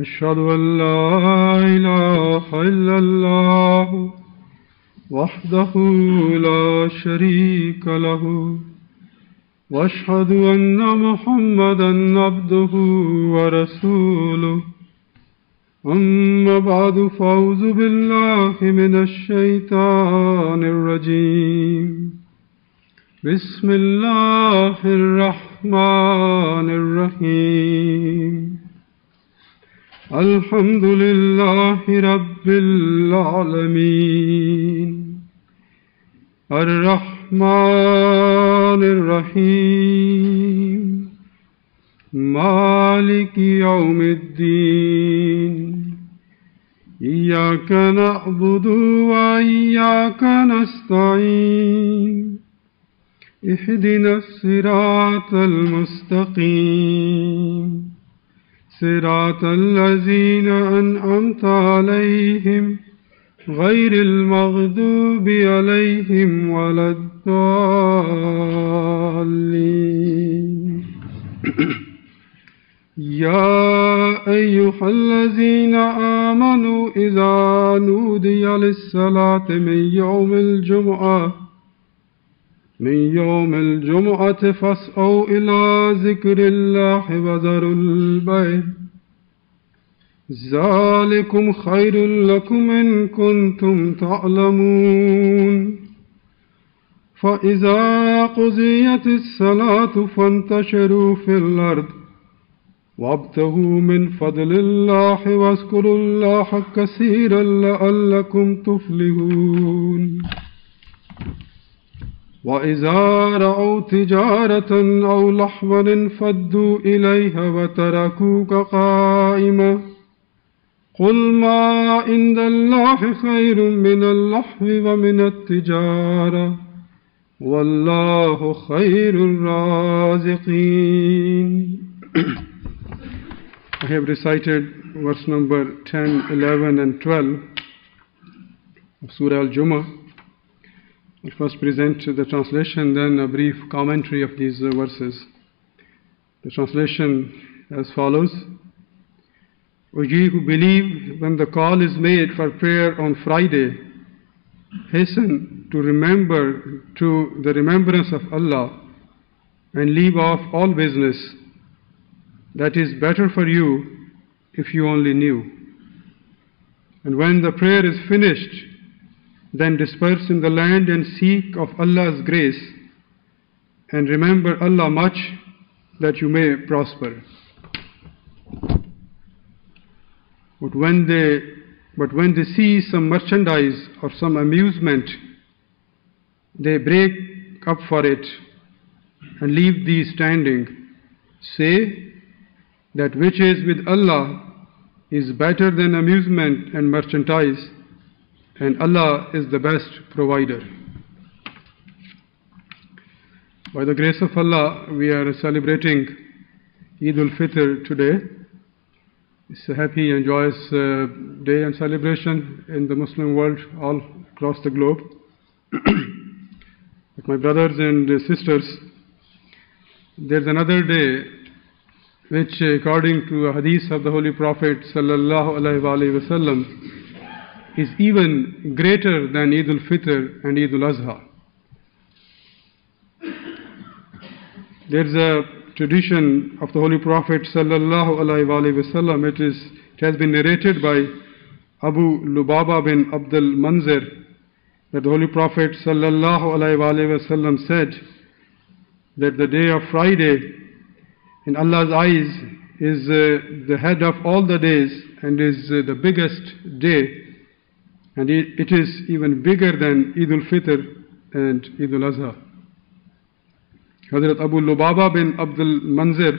أشهد أن لا إله إلا الله وحده لا شريك له وأشهد أن محمدا عبده ورسوله أما بعد فأعوذ بالله من الشيطان الرجيم بسم الله الرحمن الرحيم الحمد لله رب العالمين الرحمن الرحيم مالك يوم الدين إياك نعبد وإياك نستعين اهدنا الصراط المستقيم صراط الذين أنعمت عليهم غير المغضوب عليهم ولا الضالين يا أيها الذين آمنوا إذا نودي للصلاة من يوم الجمعة فاسعوا إلى ذكر الله وذروا البيع ذلكم خير لكم إن كنتم تعلمون فإذا قضيت الصلاة فانتشروا في الأرض وابتغوا من فضل الله واذكروا الله كثيرا لعلكم تفلحون وإذا رأوا تجارة أو لهوا انفضوا إليها وتركوك قائما قل ما عند الله خير من اللهو ومن التجارة والله خير الرازقين. I have recited verse number 10, 11 and 12 of Surah Al-Jumu'ah. I'll first present the translation, then a brief commentary of these verses. The translation as follows. O ye who believe, when the call is made for prayer on Friday, hasten to the remembrance of Allah and leave off all business. That is better for you if you only knew. And when the prayer is finished, then disperse in the land and seek of Allah's grace, and remember Allah much that you may prosper. But when they see some merchandise or some amusement, they break up for it and leave these standing. Say, that which is with Allah is better than amusement and merchandise, and Allah is the best provider. By the grace of Allah, we are celebrating Eid-ul-Fitr today. It's a happy and joyous day and celebration in the Muslim world all across the globe. But my brothers and sisters, there's another day which, according to a hadith of the Holy Prophet sallallahu alaihi wasallam, is even greater than Eid-ul-Fitr and Eid-ul-Adha. There's a tradition of the Holy Prophet sallallahu alaihi wasallam. It has been narrated by Abu Lubaba bin Abdul Manzir that the Holy Prophet sallallahu alaihi wasallam said that the day of Friday in Allah's eyes is the head of all the days and is the biggest day, and it is even bigger than Eid-ul-Fitr and Eid-ul-Adha. Hazrat Abu Lubaba bin Abdul Manzir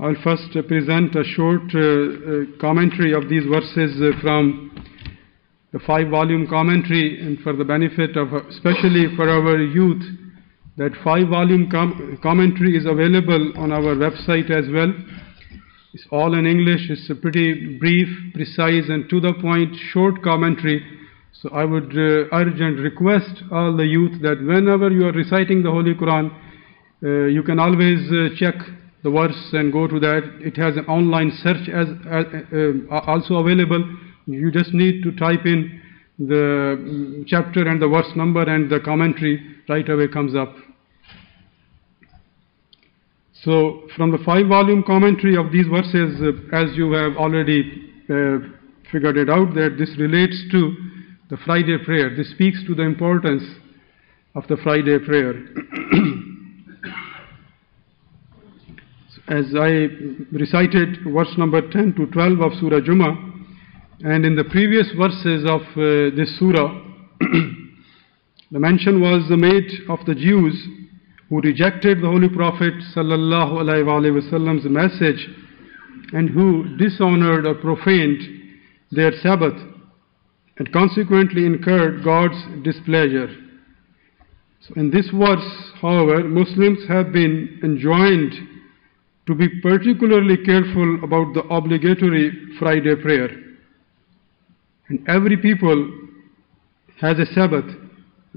I'll first present a short commentary of these verses from the 5-volume commentary, and for the benefit of, especially for our youth, That 5-volume commentary is available on our website as well. It's all in English. It's a pretty brief, precise, and to the point, short commentary. So I would urge and request all the youth that whenever you are reciting the Holy Quran, you can always check the verse and go to that. It has an online search also available. You just need to type in the chapter and the verse number, and the commentary right away comes up. So from the 5-volume commentary of these verses, as you have already figured it out, that this relates to the Friday prayer. This speaks to the importance of the Friday prayer. As I recited verse number 10 to 12 of Surah Jummah, and in the previous verses of this surah, the mention was made of the Jews who rejected the Holy Prophet sallallahu alaihi wasallam's message and who dishonored or profaned their Sabbath and consequently incurred God's displeasure. So in this verse, however, Muslims have been enjoined to be particularly careful about the obligatory Friday prayer. And every people has a Sabbath.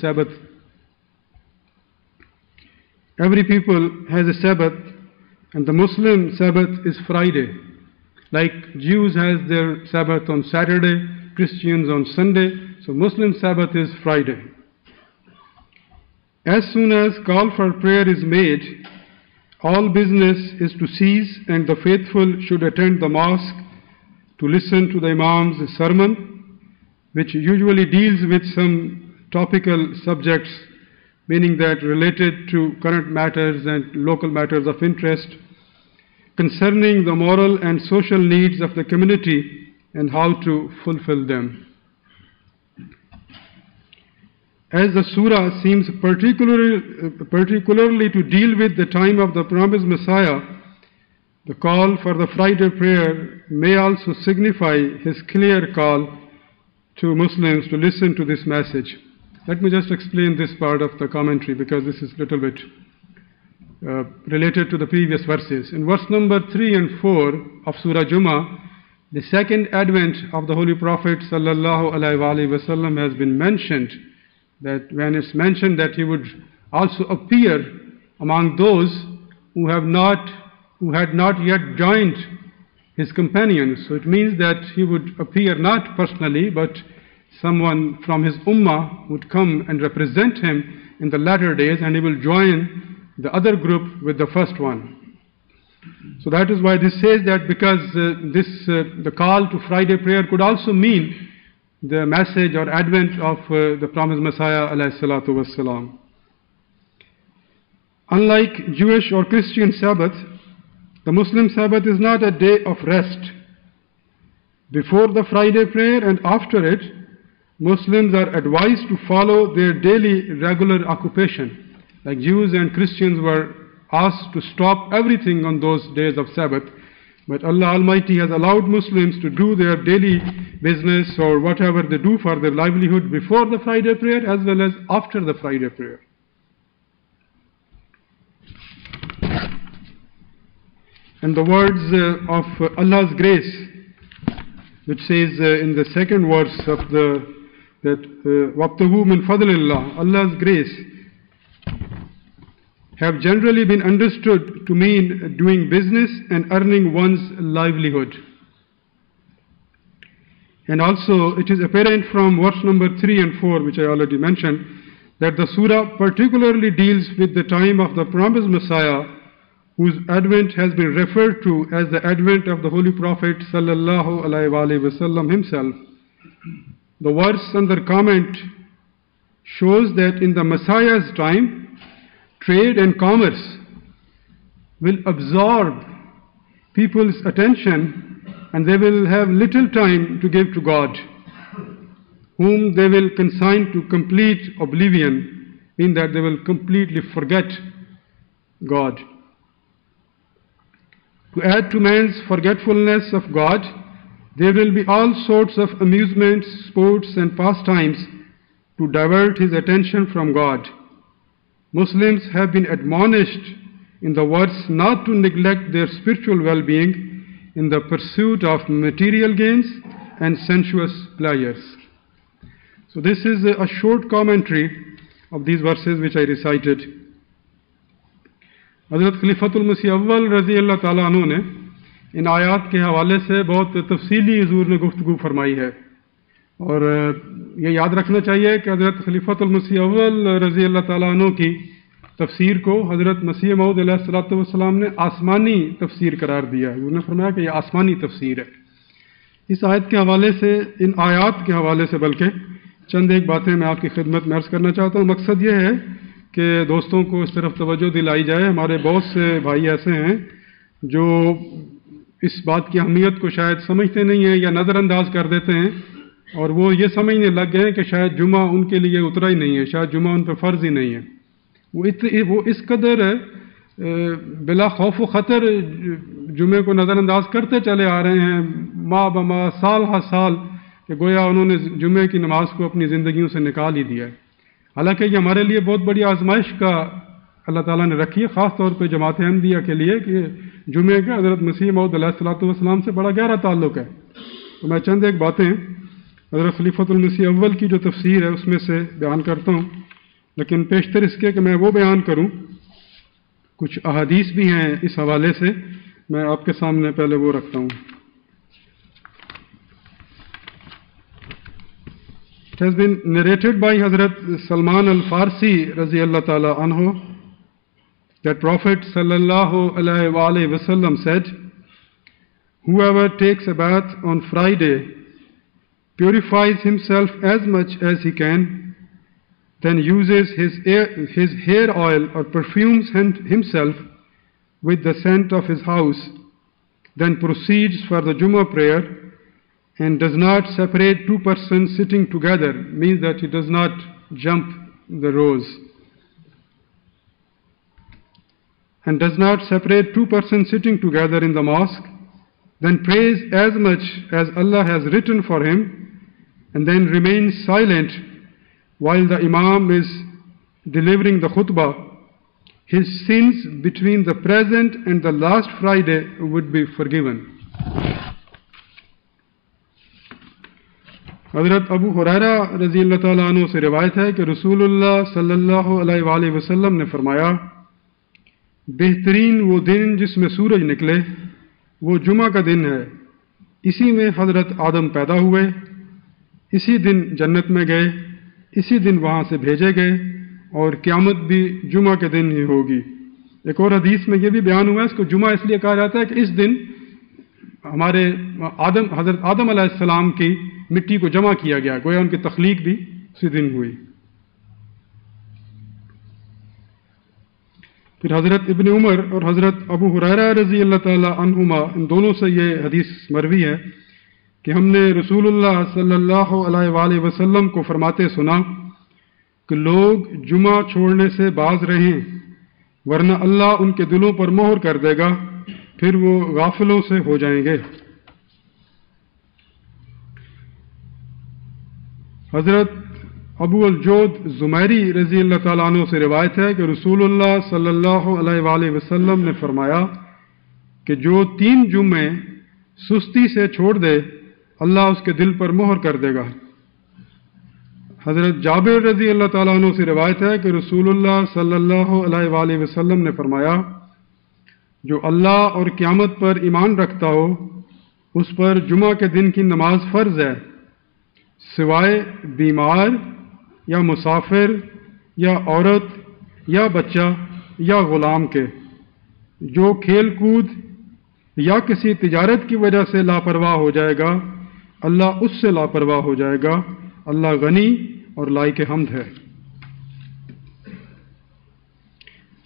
Sabbath. Every people has a Sabbath, and the Muslim Sabbath is Friday. Like Jews has their Sabbath on Saturday, Christians on Sunday, so Muslim Sabbath is Friday. As soon as call for prayer is made, all business is to cease, and the faithful should attend the mosque to listen to the Imam's sermon, which usually deals with some topical subjects, meaning that related to current matters and local matters of interest, concerning the moral and social needs of the community and how to fulfill them. As the surah seems particularly to deal with the time of the promised Messiah, the call for the Friday prayer may also signify his clear call to Muslims to listen to this message. Let me just explain this part of the commentary because this is a little bit related to the previous verses. In verse number 3 and 4 of Surah Jummah, the second advent of the Holy Prophet sallallahu alaihi wasallam has been mentioned. That when it's mentioned that he would also appear among those who had not yet joined his companions. So it means that he would appear not personally, but someone from his ummah would come and represent him in the latter days, and he will join the other group with the first one. So that is why this says that because the call to Friday prayer could also mean the message or advent of the promised Messiah alayhi salatu wassalam. Unlike Jewish or Christian Sabbath, the Muslim Sabbath is not a day of rest. Before the Friday prayer and after it, Muslims are advised to follow their daily regular occupation. Like Jews and Christians were asked to stop everything on those days of Sabbath, but Allah Almighty has allowed Muslims to do their daily business or whatever they do for their livelihood before the Friday prayer as well as after the Friday prayer. And the words of Allah's grace, which says in the second verse of وَابْتَغُوا مِنْ فَضْلِ اللَّهِ, Allah's grace, have generally been understood to mean doing business and earning one's livelihood. And also it is apparent from verse number 3 and 4, which I already mentioned, that the surah particularly deals with the time of the promised Messiah, whose advent has been referred to as the advent of the Holy Prophet sallallahu alaihi wasallam himself. The verse under comment shows that in the Messiah's time, trade and commerce will absorb people's attention and they will have little time to give to God, whom they will consign to complete oblivion, meaning that they will completely forget God. To add to man's forgetfulness of God, there will be all sorts of amusements, sports and pastimes to divert his attention from God. Muslims have been admonished in the verse not to neglect their spiritual well-being in the pursuit of material gains and sensuous pleasures. So this is a short commentary of these verses which I recited. حضرت خلیفۃ المسیح اول رضی اللہ تعالیٰ عنہ نے ان آیات کے حوالے سے بہت تفصیلی حضور نے گفتگو فرمائی ہے، اور یہ یاد رکھنا چاہیے کہ حضرت خلیفۃ المسیح اول رضی اللہ تعالیٰ عنہ کی تفسیر کو حضرت مسیح موعود علیہ الصلوۃ والسلام نے آسمانی تفسیر قرار دیا ہے. انہوں نے فرمایا کہ یہ آسمانی تفسیر ہے. اس آیت کے حوالے سے، ان آیات کے حوالے سے بلکہ چند ایک باتیں میں آپ کی خدمت میں عرض کرنا چاہتا ہوں. مقصد یہ ہے کہ دوستوں کو اس طرف توجہ دلائی جائے. ہمارے بہت سے بھائی ایسے ہیں جو اس بات کی اہمیت کو شاید سمجھتے نہیں ہیں یا نظر انداز کر دیتے ہیں، اور وہ یہ سمجھنے لگ گئے ہیں کہ شاید جمعہ ان کے لیے اترا ہی نہیں ہے، شاید جمعہ ان پہ فرض ہی نہیں ہے. وہ اس قدر بلا خوف و خطر جمعے کو نظر انداز کرتے چلے آ رہے ہیں ماہ بماہ، سال ہر سال، کہ گویا انہوں نے جمعے کی نماز کو اپنی زندگیوں سے نکال ہی دیا ہے. حالانکہ یہ ہمارے لیے بہت بڑی آزمائش کا اللہ تعالیٰ نے رکھی ہے، خاص طور پہ جماعت احمدیہ کے لیے، کہ جمعے کا حضرت مسیح موعود علیہ الصلوۃ والسلام سے بڑا گہرا تعلق ہے. تو میں چند ایک باتیں حضرت خلیفۃ المسیح اول کی جو تفسیر ہے اس میں سے بیان کرتا ہوں، لیکن پیشتر اس کے کہ میں وہ بیان کروں، کچھ احادیث بھی ہیں اس حوالے سے، میں آپ کے سامنے پہلے وہ رکھتا ہوں. It has been narrated by Hazrat Salman al-Farsi رضی اللہ تعالی عنہ that Prophet sallallahu alaihi wasallam said, "Whoever takes a bath on Friday purifies himself as much as he can, then uses his hair oil or perfumes himself with the scent of his house, then proceeds for the Jummah prayer and does not separate two persons sitting together," means that he does not jump the rows, and does not separate two persons sitting together in the mosque, then prays as much as Allah has written for him, and then remains silent while the Imam is delivering the khutbah, his sins between the present and the last Friday would be forgiven. حضرت ابو ہریرہ رضی اللہ تعالیٰ عنہ سے روایت ہے کہ رسول اللہ صلی اللہ علیہ وآلہ وسلم نے فرمایا، بہترین وہ دن جس میں سورج نکلے وہ جمعہ کا دن ہے. اسی میں حضرت آدم پیدا ہوئے، اسی دن جنت میں گئے، اسی دن وہاں سے بھیجے گئے، اور قیامت بھی جمعہ کے دن ہی ہوگی. ایک اور حدیث میں یہ بھی بیان ہوا ہے، اس کو جمعہ اس لیے کہا جاتا ہے کہ اس دن ہمارے حضرت آدم علیہ السلام کی مٹی کو جمع کیا گیا، گویا ان کی تخلیق بھی اسی دن ہوئی. پھر حضرت ابن عمر اور حضرت ابو ہریرہ رضی اللہ تعالی عنہما، ان دونوں سے یہ حدیث مروی ہے کہ ہم نے رسول اللہ صلی اللہ علیہ وآلہ وسلم کو فرماتے سنا کہ لوگ جمعہ چھوڑنے سے باز رہیں، ورنہ اللہ ان کے دلوں پر مہر کر دے گا، پھر وہ غافلوں سے ہو جائیں گے. حضرت ابو الجود زمیری رضی اللہ تعالیٰ عنہ سے روایت ہے کہ رسول اللہ صلی اللہ علیہ وآلہ وسلم نے فرمایا کہ جو 3 جمعے سستی سے چھوڑ دے اللہ اس کے دل پر مہر کر دے گا. حضرت جابر رضی اللہ تعالیٰ عنہ سے روایت ہے کہ رسول اللہ صلی اللہ علیہ وآلہ وسلم نے فرمایا، جو اللہ اور قیامت پر ایمان رکھتا ہو اس پر جمعہ کے دن کی نماز فرض ہے، سوائے بیمار یا مسافر یا عورت یا بچہ یا غلام کے. جو کھیل کود یا کسی تجارت کی وجہ سے لاپرواہ ہو جائے گا اللہ اس سے لاپرواہ ہو جائے گا، اللہ غنی اور لائق حمد ہے.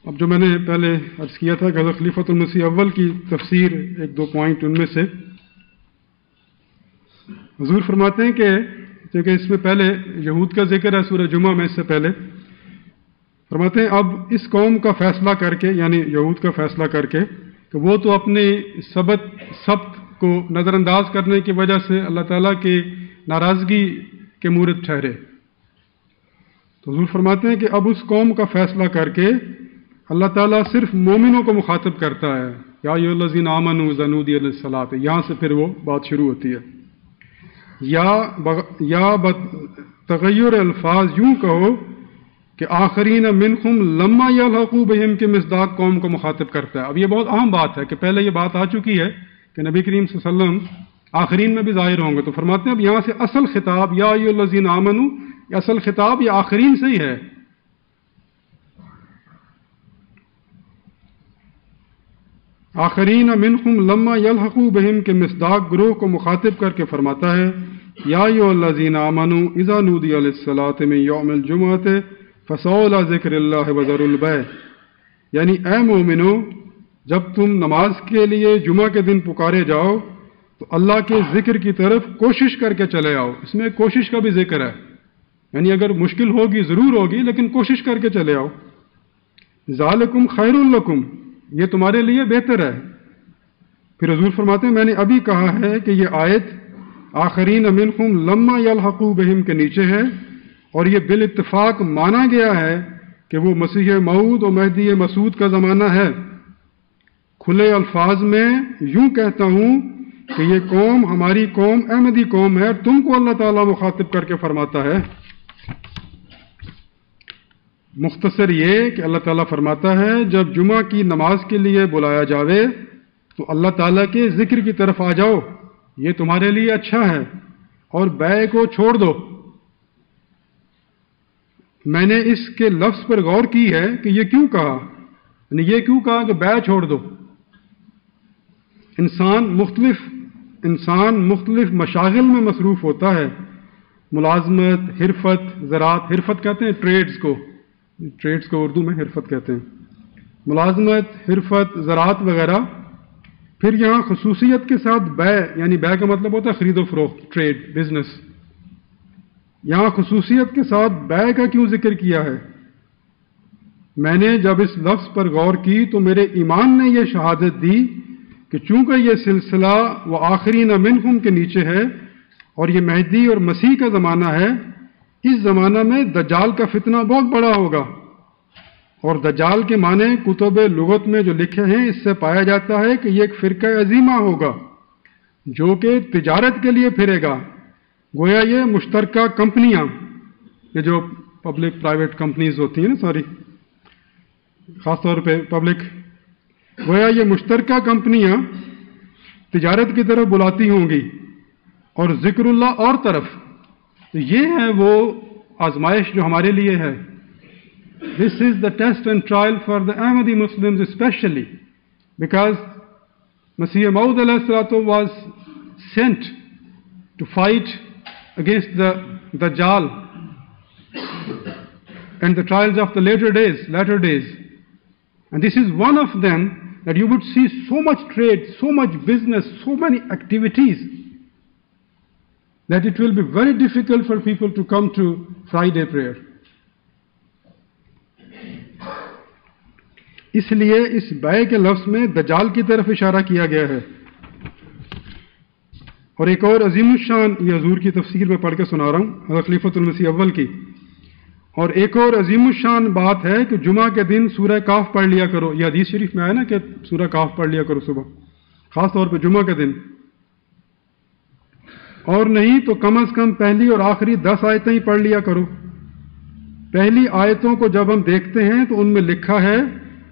اب جو میں نے پہلے عرض کیا تھا کہ حضرت خلیفۃ المسیح اول کی تفسیر، 1-2 پوائنٹ ان میں سے حضور فرماتے ہیں کہ کیونکہ اس میں پہلے یہود کا ذکر ہے سورہ جمعہ میں، اس سے پہلے فرماتے ہیں اب اس قوم کا فیصلہ کر کے، یعنی یہود کا فیصلہ کر کے، کہ وہ تو اپنی سبت کو نظر انداز کرنے کی وجہ سے اللہ تعالیٰ کی ناراضگی کے مورد ٹھہرے، تو حضور فرماتے ہیں کہ اب اس قوم کا فیصلہ کر کے اللہ تعالیٰ صرف مومنوں کو مخاطب کرتا ہے، یا ایھا الذین آمنوا اذا نودی للصلاۃ، یہاں سے پھر وہ بات شروع ہوتی ہے. یا تغیر الفاظ یوں کہو کہ آخرین منکم لما یلحقوا بہم کے مصداق قوم کو مخاطب کرتا ہے. اب یہ بہت اہم بات ہے کہ پہلے یہ بات آ چکی ہے کہ نبی کریم صلی اللہ علیہ وسلم آخرین میں بھی ظاہر ہوں گے، تو فرماتے ہیں اب یہاں سے اصل خطاب یا ایھا الذین آمنوا، یہ اصل خطاب یہ آخرین سے ہی ہے. آخرین منکم لما یلحقوا بہم کے مصداق گروہ کو مخاطب کر کے فرماتا ہے یا ایھا الذین آمنوا اذا نودی للصلاۃ من یوم الجمعۃ فاسعوا الی ذکر اللہ وذروا البیع، یعنی اے مومنو جب تم نماز کے لیے جمعہ کے دن پکارے جاؤ تو اللہ کے ذکر کی طرف کوشش کر کے چلے آؤ. اس میں کوشش کا بھی ذکر ہے، یعنی اگر مشکل ہوگی ضرور ہوگی لیکن کوشش کر کے چلے آؤ. ذالکم خیر لکم، یہ تمہارے لیے بہتر ہے. پھر حضور فرماتے ہیں میں نے ابھی کہا ہے کہ یہ آیت آخرین منکم لما یلحقوا بہم کے نیچے ہے، اور یہ بالاتفاق مانا گیا ہے کہ وہ مسیح موعود اور مہدی مسعود کا زمانہ ہے. کھلے الفاظ میں یوں کہتا ہوں کہ یہ قوم ہماری قوم احمدی قوم ہے، اور تم کو اللہ تعالیٰ مخاطب کر کے فرماتا ہے. مختصر یہ کہ اللہ تعالیٰ فرماتا ہے جب جمعہ کی نماز کے لیے بلایا جاوے تو اللہ تعالیٰ کے ذکر کی طرف آ جاؤ، یہ تمہارے لیے اچھا ہے، اور بیع کو چھوڑ دو. میں نے اس کے لفظ پر غور کی ہے کہ یہ کیوں کہا، یعنی یہ کیوں کہا کہ بیع چھوڑ دو. انسان مختلف مشاغل میں مصروف ہوتا ہے، ملازمت، حرفت، زراعت، حرفت کہتے ہیں ٹریڈز کو اردو میں حرفت کہتے ہیں، ملازمت، حرفت، زراعت وغیرہ. پھر یہاں خصوصیت کے ساتھ بیع، یعنی بیع کا مطلب ہوتا ہے خرید و فروخت، ٹریڈ، بزنس. یہاں خصوصیت کے ساتھ بیع کا کیوں ذکر کیا ہے؟ میں نے جب اس لفظ پر غور کی تو میرے ایمان نے یہ شہادت دی کہ چونکہ یہ سلسلہ وہ آخرین منکم کے نیچے ہے اور یہ مہدی اور مسیح کا زمانہ ہے، اس زمانہ میں دجال کا فتنہ بہت بڑا ہوگا. اور دجال کے معنی کتب لغت میں جو لکھے ہیں اس سے پایا جاتا ہے کہ یہ ایک فرقہ عظیمہ ہوگا جو کہ تجارت کے لیے پھرے گا. گویا یہ مشترکہ کمپنیاں، یہ جو پبلک پرائیویٹ کمپنیز ہوتی ہیں نا ساری، خاص طور پہ پبلک، گویا یہ مشترکہ کمپنیاں تجارت کی طرف بلاتی ہوں گی اور ذکر اللہ اور طرف. تو یہ ہے وہ آزمائش جو ہمارے لیے ہے. This is the test and trial for the Ahmadi Muslims especially, because Masih Maud alayhi salatu was sent to fight against the Dajjal and the trials of the latter days. And this is one of them, that you would see so much trade, so much business, so many activities, that it will be very difficult for people to come to Friday prayer. اس لیے اس بیع کے لفظ میں دجال کی طرف اشارہ کیا گیا ہے. اور ایک اور عظیم الشان، یہ حضور کی تفسیر میں پڑھ کے سنا رہا ہوں، حضرت خلیفۃ المسیح اول کی. اور ایک اور عظیم الشان بات ہے کہ جمعہ کے دن سورہ کاف پڑھ لیا کرو. یہ حدیث شریف میں آیا نا کہ سورہ کاف پڑھ لیا کرو صبح، خاص طور پہ جمعہ کے دن. اور نہیں تو کم از کم پہلی اور آخری 10 آیتیں ہی پڑھ لیا کرو. پہلی آیتوں کو جب ہم دیکھتے ہیں تو ان میں لکھا ہے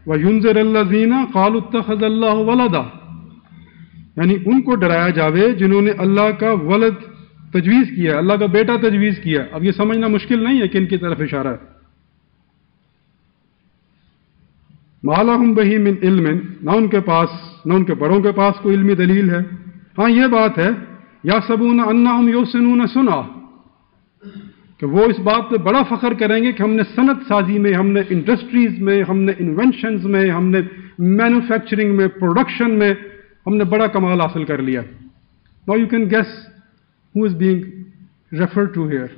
وَيُنذِرَ الَّذِينَ قَالُوا اتَّخَذَ اللَّهُ وَلَدًا، یعنی ان کو ڈرایا جاوے جنہوں نے اللہ کا ولد تجویز کیا، اللہ کا بیٹا تجویز کیا. اب یہ سمجھنا مشکل نہیں ہے کہ ان کی طرف اشارہ ہے. مَا لَهُمْ بِهِ مِنْ عِلْمٍ، نہ ان کے پاس، نہ ان کے بڑوں کے پاس کوئی علمی دلیل ہے. ہاں یہ بات ہے يَحْسَبُونَ أَنَّهُمْ يُحْسِنُونَ صُنْعًا، کہ وہ اس بات پہ بڑا فخر کریں گے کہ ہم نے صنعت سازی میں، ہم نے انڈسٹریز میں، ہم نے انوینشنز میں، ہم نے مینوفیکچرنگ میں، پروڈکشن میں ہم نے بڑا کمال حاصل کر لیا. Now you can guess who is being referred to here.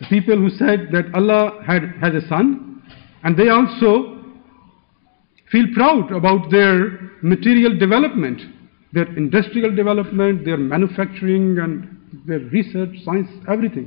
The people who said that Allah has a son, and they also feel proud about their material development, their industrial development, their manufacturing and their research, science, everything.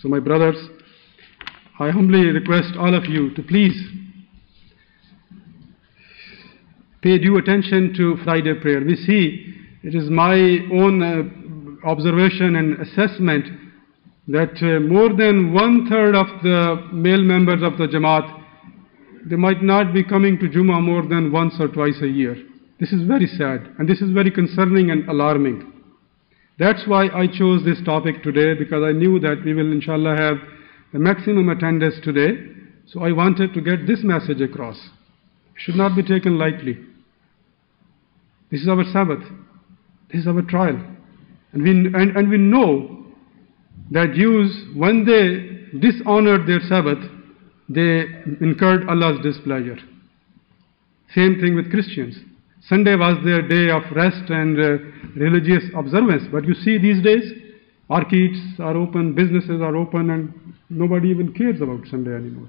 So my brothers, I humbly request all of you to please pay due attention to Friday prayer. We see, it is my own observation and assessment that more than 1/3 of the male members of the Jama'at, they might not be coming to Jummah more than once or twice a year. This is very sad and this is very concerning and alarming. That's why I chose this topic today, because I knew that we will inshallah have the maximum attendance today. So I wanted to get this message across. It should not be taken lightly. This is our Sabbath. This is our trial. And we know that Jews, when they dishonored their Sabbath, they incurred Allah's displeasure. Same thing with Christians. Sunday was their day of rest and religious observance. But you see these days, markets are open, businesses are open, and nobody even cares about Sunday anymore.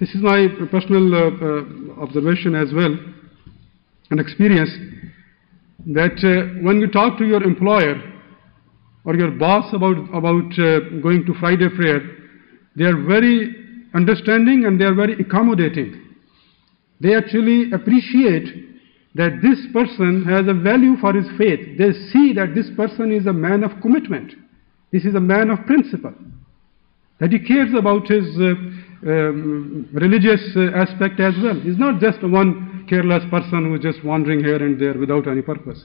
this is my personal observation as well, an experience, that when you talk to your employer or your boss about going to Friday prayer, they are very understanding and they are very accommodating. They actually appreciate that this person has a value for his faith. They see that this person is a man of commitment. This is a man of principle, that he cares about his religious aspect as well. He's not just one careless person who is just wandering here and there without any purpose.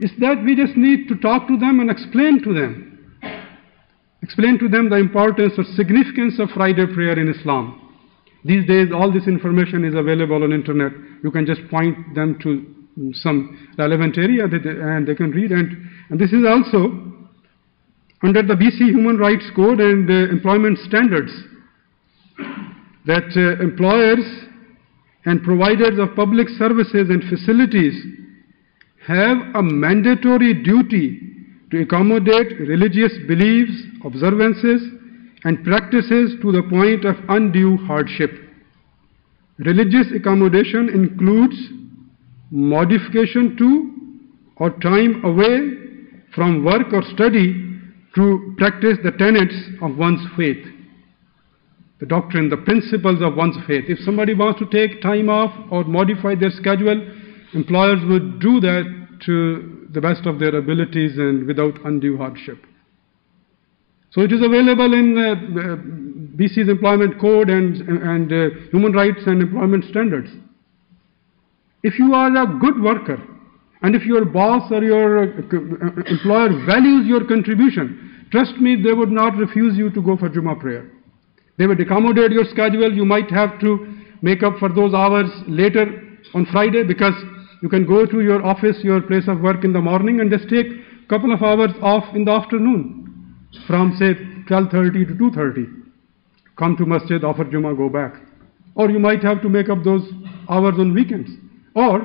It's that we just need to talk to them and explain to them the importance or significance of Friday prayer in Islam. These days, all this information is available on internet. You can just point them to some relevant area and they can read. And this is also under the BC Human Rights Code and employment standards, that employers and providers of public services and facilities have a mandatory duty to accommodate religious beliefs, observances, and practices to the point of undue hardship. Religious accommodation includes modification to or time away from work or study to practice the tenets of one's faith, the doctrine, the principles of one's faith. If somebody wants to take time off or modify their schedule, employers would do that to the best of their abilities and without undue hardship. So it is available in BC's employment code and human rights and employment standards. If you are a good worker and if your boss or your employer values your contribution, trust me, they would not refuse you to go for Jummah prayer. They would accommodate your schedule. You might have to make up for those hours later on Friday, because you can go to your office, your place of work in the morning and just take couple of hours off in the afternoon from say 12:30 to 2:30. Come to masjid, offer Jummah, go back. Or you might have to make up those hours on weekends. Or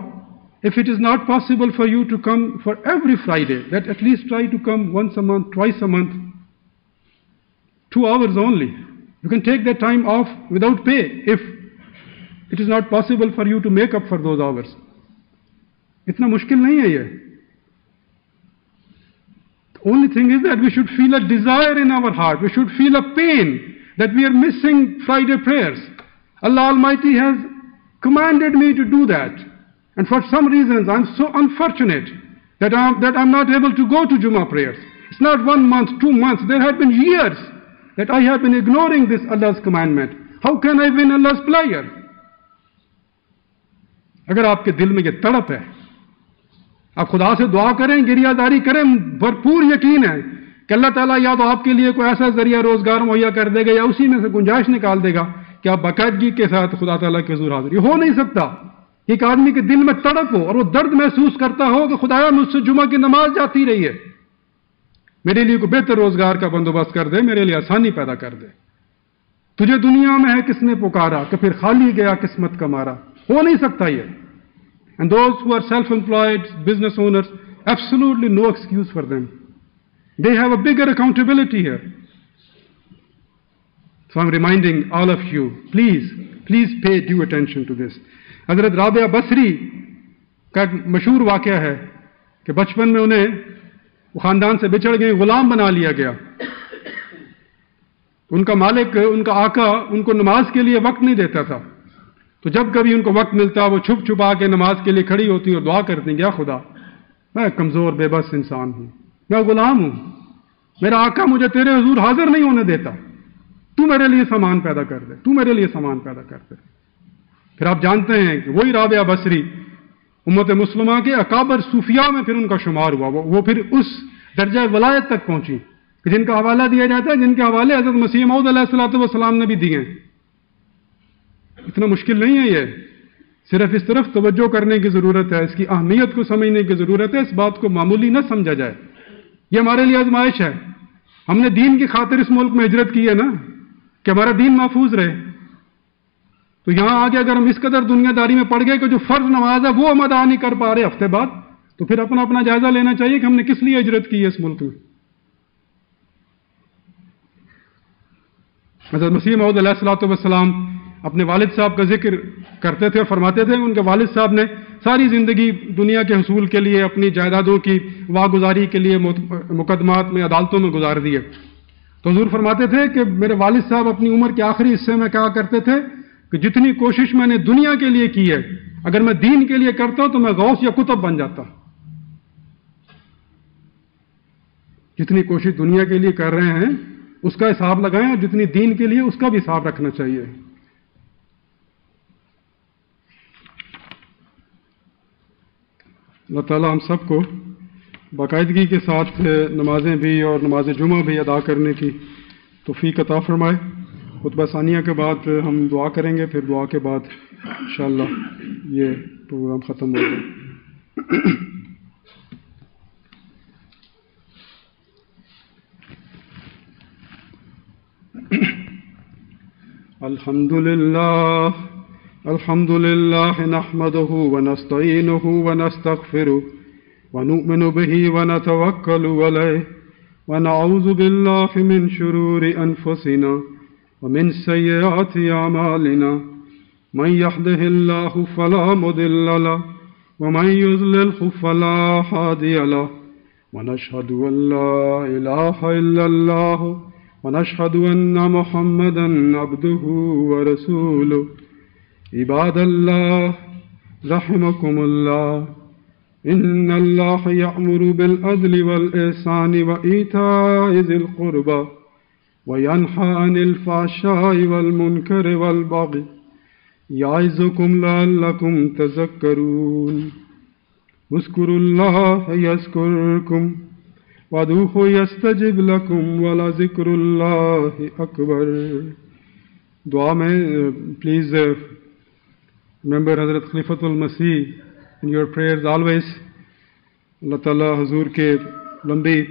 if it is not possible for you to come for every Friday, then at least try to come once a month, twice a month, 2 hours only. You can take that time off without pay if it is not possible for you to make up for those hours. Itna mushkil nahi hai ye. The only thing is that we should feel a desire in our heart. We should feel a pain that we are missing Friday prayers. Allah Almighty has commanded me to do that. And for some reasons, I'm so unfortunate that I'm not able to go to Jummah prayers. It's not 1 month, 2 months. There have been years that I have been ignoring this Allah's commandment. How can I win Allah's pleasure? اگر آپ کے دل میں یہ تڑپ ہے, آپ خدا سے دعا کریں, گریہ داری کریں, بھرپور یقین ہے کہ اللہ تعالیٰ یا تو آپ کے لیے کوئی ایسا ذریعہ روزگار مہیا کر دے گا یا اسی میں سے گنجائش نکال دے گا کہ آپ باقاعدگی کے ساتھ خدا تعالیٰ کے حضور حاضر. یہ ہو نہیں سکتا. ایک آدمی کے دل میں تڑپ ہو اور وہ درد محسوس کرتا ہو کہ خدایا مجھ سے جمعہ کی نماز جاتی رہی ہے, میرے لیے کوئی بہتر روزگار کا بندوبست کر دے, میرے لیے آسانی پیدا کر دے. تجھے دنیا میں ہے کس نے پکارا کہ پھر خالی گیا قسمت کا مارا. ہو نہیں سکتا یہ. And those who are self-employed, business owners, absolutely no excuse for them. They have a bigger accountability here. So I'm reminding all of you, please pay due attention to this. حضرت رابعہ بصری کا ایک مشہور واقعہ ہے کہ بچپن میں انہیں وہ خاندان سے بچھڑ گئے, غلام بنا لیا گیا. ان کا مالک, ان کا آقا ان کو نماز کے لیے وقت نہیں دیتا تھا. تو جب کبھی ان کو وقت ملتا وہ چھپ چھپا کے نماز کے لیے کھڑی ہوتی اور دعا کرتی, یا خدا میں کمزور بے بس انسان ہوں, میں غلام ہوں, میرا آقا مجھے تیرے حضور حاضر نہیں ہونے دیتا, تو میرے لیے سامان پیدا کر دے, تو میرے لیے سامان پیدا کر دے. پھر آپ جانتے ہیں کہ وہی رابعہ بصری امت مسلمہ کے اکابر صوفیاء میں پھر ان کا شمار ہوا. وہ پھر اس درجہ ولایت تک پہنچی کہ جن کا حوالہ دیا جاتا ہے, جن کے حوالے حضرت مسیح موعود علیہ الصلوۃ والسلام نے بھی دیے ہیں. اتنا مشکل نہیں ہے یہ, صرف اس طرف توجہ کرنے کی ضرورت ہے, اس کی اہمیت کو سمجھنے کی ضرورت ہے. اس بات کو معمولی نہ سمجھا جائے. یہ ہمارے لیے آزمائش ہے. ہم نے دین کی خاطر اس ملک میں ہجرت کی ہے نا, کہ ہمارا دین محفوظ رہے. تو یہاں آگے اگر ہم اس قدر دنیا داری میں پڑ گئے کہ جو فرض نماز ہے وہ ہم ادا نہیں کر پا رہے ہفتے بعد, تو پھر اپنا جائزہ لینا چاہیے کہ ہم نے کس لیے ہجرت کی ہے اس ملک میں. حضرت مسیح موعود علیہ الصلوۃ والسلام اپنے والد صاحب کا ذکر کرتے تھے اور فرماتے تھے ان کے والد صاحب نے ساری زندگی دنیا کے حصول کے لیے, اپنی جائیدادوں کی واگزاری کے لیے مقدمات میں, عدالتوں میں گزار دیے. تو حضور فرماتے تھے کہ میرے والد صاحب اپنی عمر کے آخری حصے میں کہا کرتے تھے کہ جتنی کوشش میں نے دنیا کے لیے کی ہے, اگر میں دین کے لیے کرتا ہوں تو میں غوث یا قطب بن جاتا. جتنی کوشش دنیا کے لیے کر رہے ہیں اس کا حساب لگائیں, اور جتنی دین کے لیے اس کا بھی حساب رکھنا چاہیے. اللہ تعالیٰ ہم سب کو باقاعدگی کے ساتھ نمازیں بھی اور نماز جمعہ بھی ادا کرنے کی توفیق عطا فرمائے. خطبہ ثانیہ کے بعد ہم دعا کریں گے, پھر دعا کے بعد انشاءاللہ یہ پروگرام ختم ہوگا. الحمد لله نحمده ونستعينه ونستغفره ونؤمن به ونتوكل عليه ونعوذ بالله من شرور أنفسنا ومن سيئات أعمالنا من يهده الله فلا مضل له ومن يضلله فلا هادي له ونشهد أن لا إله إلا الله ونشهد أن محمدا عبده ورسوله. عباد الله رحمكم الله, إن الله يأمر بالعدل والإحسان وإيتاء ذي القربى وينهى عن الفحشاء والمنكر والبغي يعظكم لعلكم تذكرون. اذكروا الله يذكركم وادعوه يستجب لكم ولذكر الله أكبر. دعا میں پلیز remember حضرت خلیفۃ المسیح in your prayers always. اللہ تعالیٰ حضور کے لمبی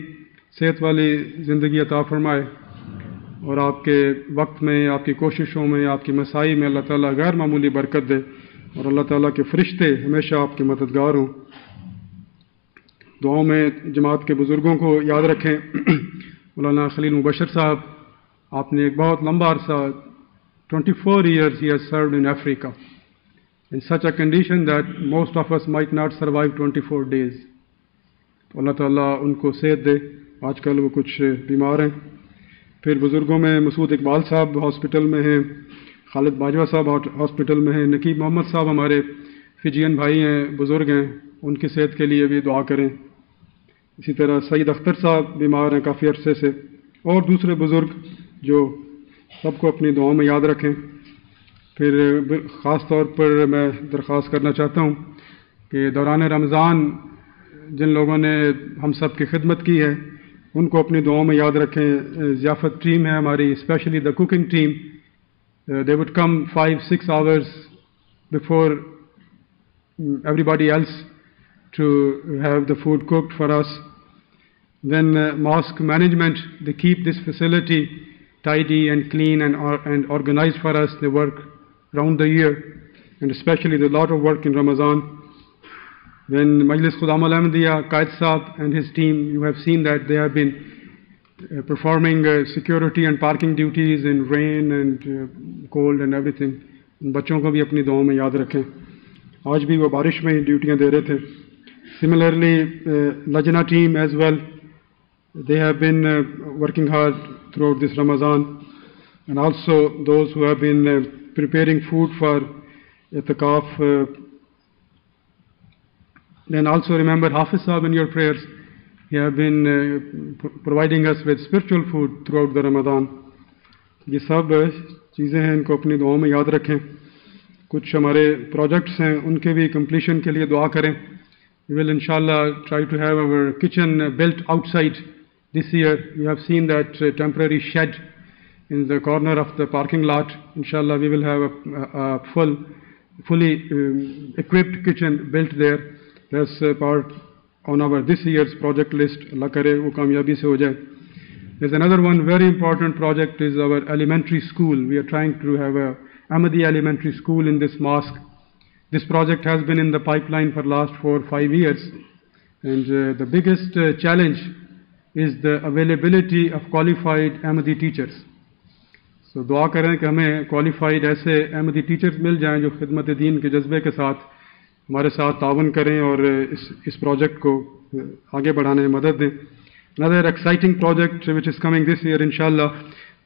صحت والی زندگی عطا فرمائے اور آپ کے وقت میں، آپ کی کوششوں میں، آپ کی مساعی میں اللہ تعالیٰ غیر معمولی برکت دے اور اللہ تعالیٰ کے فرشتے ہمیشہ آپ کے مددگار ہوں۔ دعاؤں میں جماعت کے بزرگوں کو یاد رکھیں۔ مولانا خلیل مبشر صاحب، آپ نے ایک بہت لمبا عرصہ 24 years he has served in Africa in such a condition that most of us might not survive 24 days. تو اللہ تعالیٰ ان کو صحت دے، آج کل وہ کچھ بیمار ہیں۔ پھر بزرگوں میں مسعود اقبال صاحب ہاسپٹل میں ہیں، خالد باجوہ صاحب ہاسپٹل میں ہیں، نقیب محمد صاحب ہمارے فجین بھائی ہیں، بزرگ ہیں، ان کی صحت کے لیے بھی دعا کریں۔ اسی طرح سعید اختر صاحب بیمار ہیں کافی عرصے سے، اور دوسرے بزرگ جو سب کو اپنی دعاؤں میں یاد رکھیں۔ پھر خاص طور پر میں درخواست کرنا چاہتا ہوں کہ دوران رمضان جن لوگوں نے ہم سب کی خدمت کی ہے ان کو اپنی دعاؤں میں یاد رکھیں۔ ضیافت ٹیم ہے ہماری، اسپیشلی دا کوکنگ ٹیم، دے وڈ کم 5-6 hours before everybody else to have the food cooked for us. Then mosque management, they keep this facility tidy and clean and organized for us. They work round the year, and especially there's a lot of work in Ramadan. Then Majlis Khudam al-Ahmadiyya, Qaid Saab and his team, you have seen that they have been performing security and parking duties in rain and cold and everything. بچوں کو بھی اپنی دعاؤں میں یاد رکھیں، آج بھی وہ بارش میں ہی ڈیوٹیاں دے رہے تھے۔ Similarly, Lajna team as well, they have been working hard throughout this Ramadan, and also those who have been preparing food for itikaf. Then also remember Hafiz Sahab in your prayers. He have been providing us with spiritual food throughout the Ramadan. یہ سب چیزیں ہیں، ان کو اپنی دعاؤں میں یاد رکھیں۔ کچھ ہمارے پروجیکٹس ہیں ان کے بھی کمپلیشن کے لیے دعا کریں۔ We will inshallah try to have our kitchen built outside this year. You have seen that temporary shed in the corner of the parking lot. Inshallah we will have a fully equipped kitchen built there. That's part on our this year's project list. Allah kare wo kamyabi se ho jaye. There's another one very important project is our elementary school. We are trying to have a Ahmadi elementary school in this mosque. This project has been in the pipeline for last 4 or 5 years, and the biggest challenge is the availability of qualified Ahmadi teachers. So دعا کریں کہ ہمیں qualified ایسے Ahmadi teachers مل جائیں جو خدمت دین کے جذبے کے ساتھ ہمارے ساتھ تعاون کریں اور اس پروجیکٹ کو آگے بڑھانے میں مدد دیں۔ Another exciting project which is coming this year, inshallah,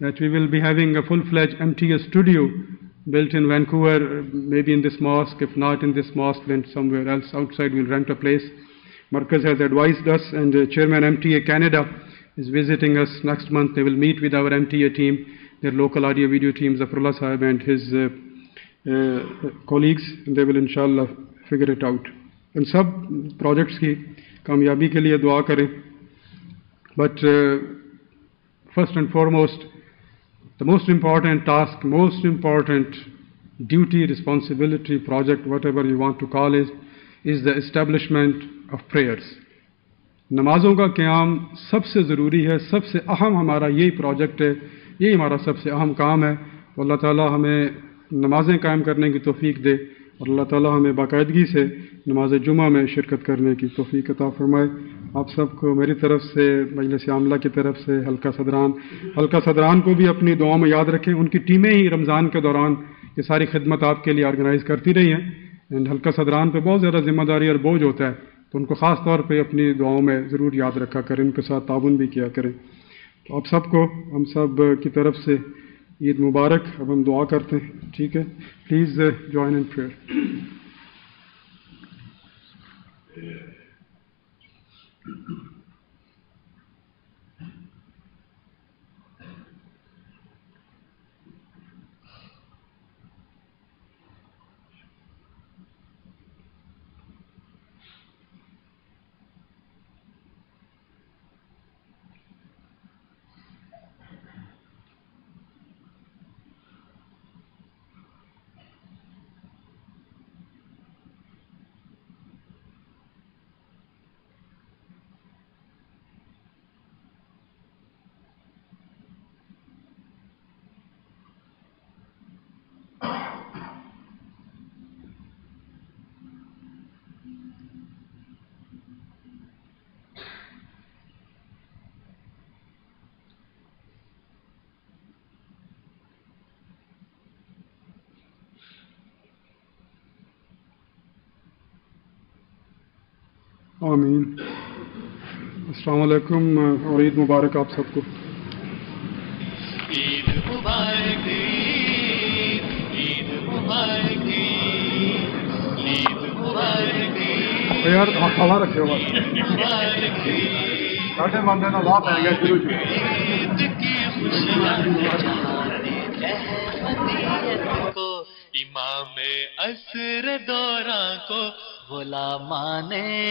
that we will be having a full-fledged MTA studio built in Vancouver, maybe in this mosque. If not in this mosque, then somewhere else outside we'll rent a place. Markaz has advised us, and Chairman MTA Canada is visiting us next month. They will meet with our MTA team, their local audio-video team, Zafrullah Sahib and his colleagues, and they will inshallah figure it out. In sub projects کی کامیابی کے لیے دعا کریں. But first and foremost, the most important task, most important duty, responsibility, project, whatever you want to call it, is the establishment of prayers. نمازوں کا قیام سب سے ضروری ہے، سب سے اہم ہمارا یہی پروجیکٹ ہے، یہی ہمارا سب سے اہم کام ہے. اللہ تعالیٰ ہمیں نمازیں قائم کرنے کی توفیق دے اور اللہ تعالیٰ ہمیں باقاعدگی سے نماز جمعہ میں شرکت کرنے کی توفیق عطا فرمائے. آپ سب کو میری طرف سے، مجلس عاملہ کی طرف سے، حلقہ صدران کو بھی اپنی دعاؤں میں یاد رکھیں. ان کی ٹیمیں ہی رمضان کے دوران یہ ساری خدمت آپ کے لیے آرگنائز کرتی رہی ہیں، اینڈ حلقہ صدران پہ بہت زیادہ ذمہ داری اور بوجھ ہوتا ہے، تو ان کو خاص طور پہ اپنی دعاؤں میں ضرور یاد رکھا کریں، ان کے ساتھ تعاون بھی کیا کریں. تو آپ سب کو ہم سب کی طرف سے عید مبارک. اب ہم دعا کرتے ہیں، ٹھیک ہے؟ Please join in prayer. آمین. السلام علیکم اور عید مبارک آپ سب کو. عید مبارک عید مبارک عید مبارک یار ہوا رکھے ہوا مبارک ساڑھے بندے نا لا پہ گیا شروع عید کی خوشیاں احمدیت کو امام عصر دوراں کو غلامان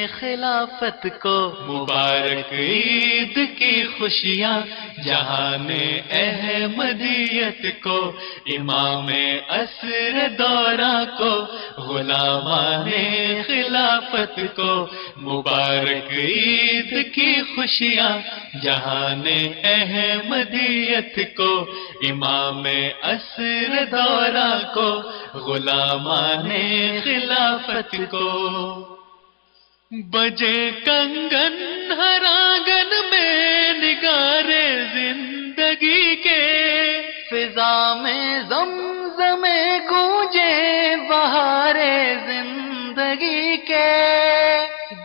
خلافت کو مبارک عید کی خوشیاں جہان احمدیت کو امام عصر دوراں کو غلامان خلافت کو مبارک عید کی خوشیاں جہان احمدیت کو امام عصر دوراں کو غلامان خلافت کو بجے کنگن ہر آنگن میں نگارے زندگی کے فضا میں زمزم گونجے بہارے زندگی کے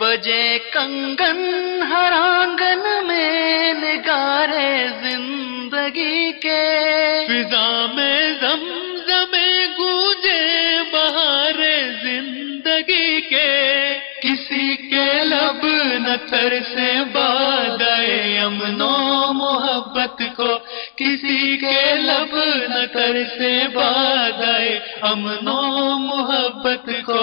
بجے کنگن ہر آنگن میں نگارے زندگی کے فضا میں زمزم گونجے بہارے زندگی کے کسی کے لب نہ ترسے بادائے امن و محبت کو کسی کے لب نہ ترسے بادائے امن و محبت کو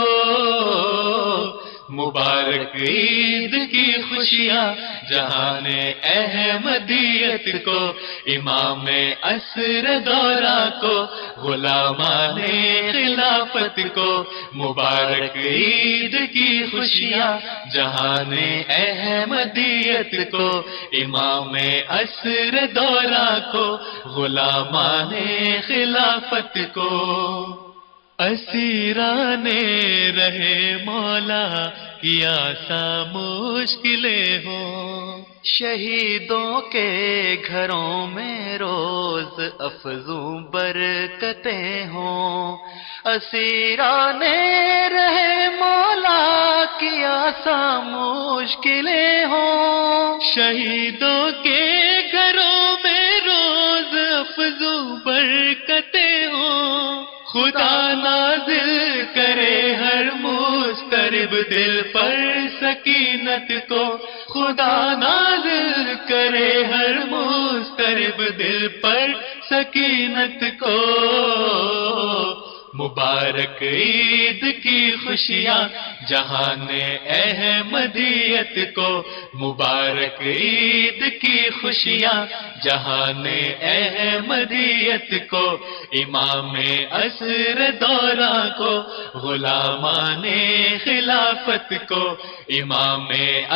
مبارک عید کی خوشیاں جہان احمدیت کو امام عصر دوراں کو غلامان خلافت کو مبارک عید کی خوشیاں جہان احمدیت کو امام عصر دوراں کو غلامان خلافت کو اسیران رہے مولا کیا سا مشکلیں ہوں شہیدوں کے گھروں میں روز افزوں برکتیں ہوں اسیران رہے مولا کیا سا مشکلیں ہوں شہیدوں کے گھروں میں روز افزوں برکتیں ہوں خدا نازل کرے ہر مضطرب دل پر سکینت کو خدا نازل کرے ہر مضطرب دل پر سکینت کو مبارک عید کی خوشیاں جہان احمدیت کو مبارک عید کی خوشیاں جہان احمدیت کو امام عصر دوراں کو غلامان خلافت کو امام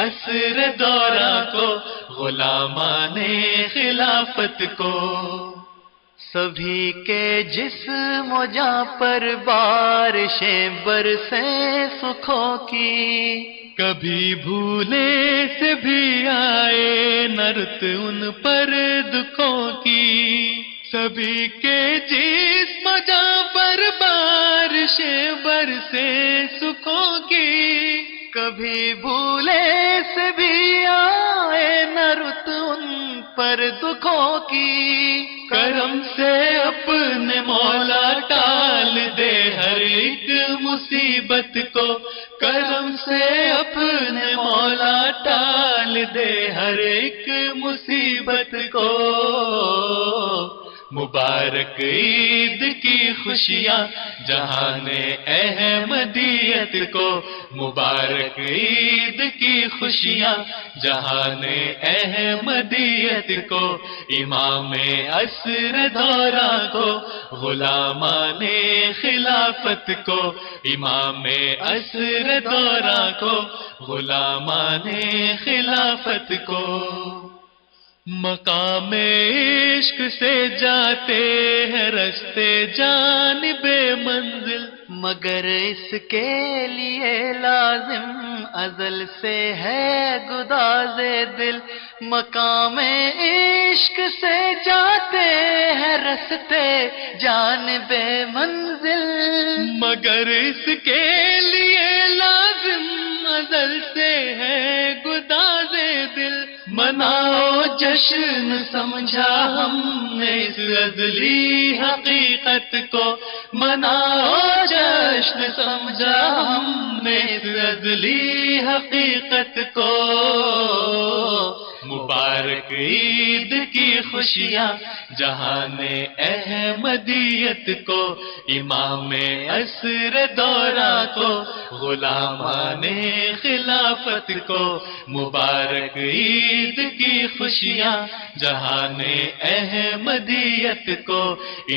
عصر دوراں کو غلامان خلافت کو سبھی کے جسم و جاں پر بارشیں برسیں سکھوں کی کبھی بھولے سے بھی آئے نرت ان پر دکھوں کی سبھی کے جسم و جاں پر بارشیں برسیں سکھوں کی کبھی بھولے سے بھی آئے نرت ان پر دکھوں کی کرم سے اپنے مولا ٹال دے ہر ایک مصیبت کو کرم سے اپنے مولا ٹال دے ہر ایک مصیبت کو مبارک عید کی خوشیاں جہان احمدیت کو مبارک عید کی خوشیاں جہان احمدیت کو امام عصر دوراں کو غلامان خلافت کو امام عصر دوراں کو غلامان خلافت کو مقام عشق سے جاتے ہیں رستے جانب منزل مگر اس کے لیے لازم ازل سے ہے گداز دل مقام عشق سے جاتے ہیں رستے جانب منزل مگر اس کے لیے لازم ازل سے ہے گداز دل، مناؤ جشن سمجھا ہم نے اس ازلی حقیقت کو، مناؤ جشن سمجھا ہم نے اس ازلی حقیقت کو، مبارک عید کی خوشیاں جہان احمدیت کو، امام عصر دورہ کو، غلامان خلافت کو، مبارک عید کی خوشیاں جہان احمدیت کو،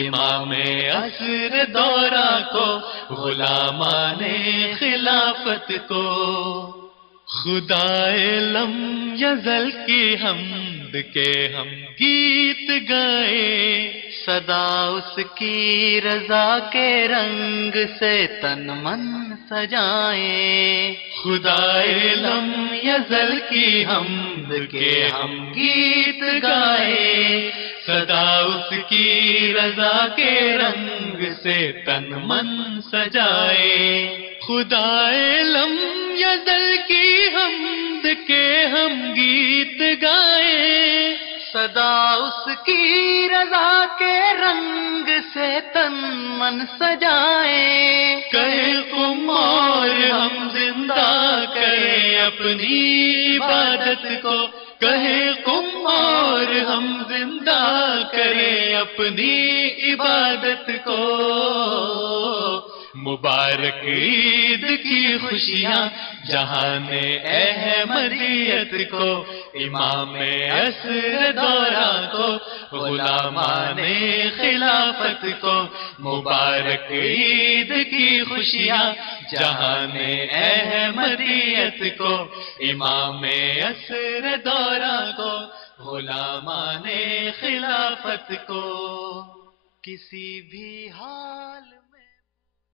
امام عصر دورہ کو، غلامان خلافت کو۔ خدائے لم یزل کی حمد کے ہم گیت گائیں، صدا اس کی رضا کے رنگ سے تن من سجائیں، خدائے لم یزل کی حمد کے ہم گیت گائیں، صدا اس کی رضا کے رنگ سے تن من سجائیں، خدائے لم یزل کی حمد کے ہم گیت گائیں، صدا اس کی رضا کے رنگ سے تن من سجائیں، کہے قمار ہم زندہ کریں اپنی عبادت کو، کہے قمار ہم زندہ کریں اپنی عبادت کو، مبارک عید کی خوشیاں جہان احمدیت کو، امام عصر دورہ کو، غلامان خلافت کو، مبارک عید کی خوشیاں جہان احمدیت کو، امام عصر دورہ کو، غلامان خلافت کو، کسی بھی حال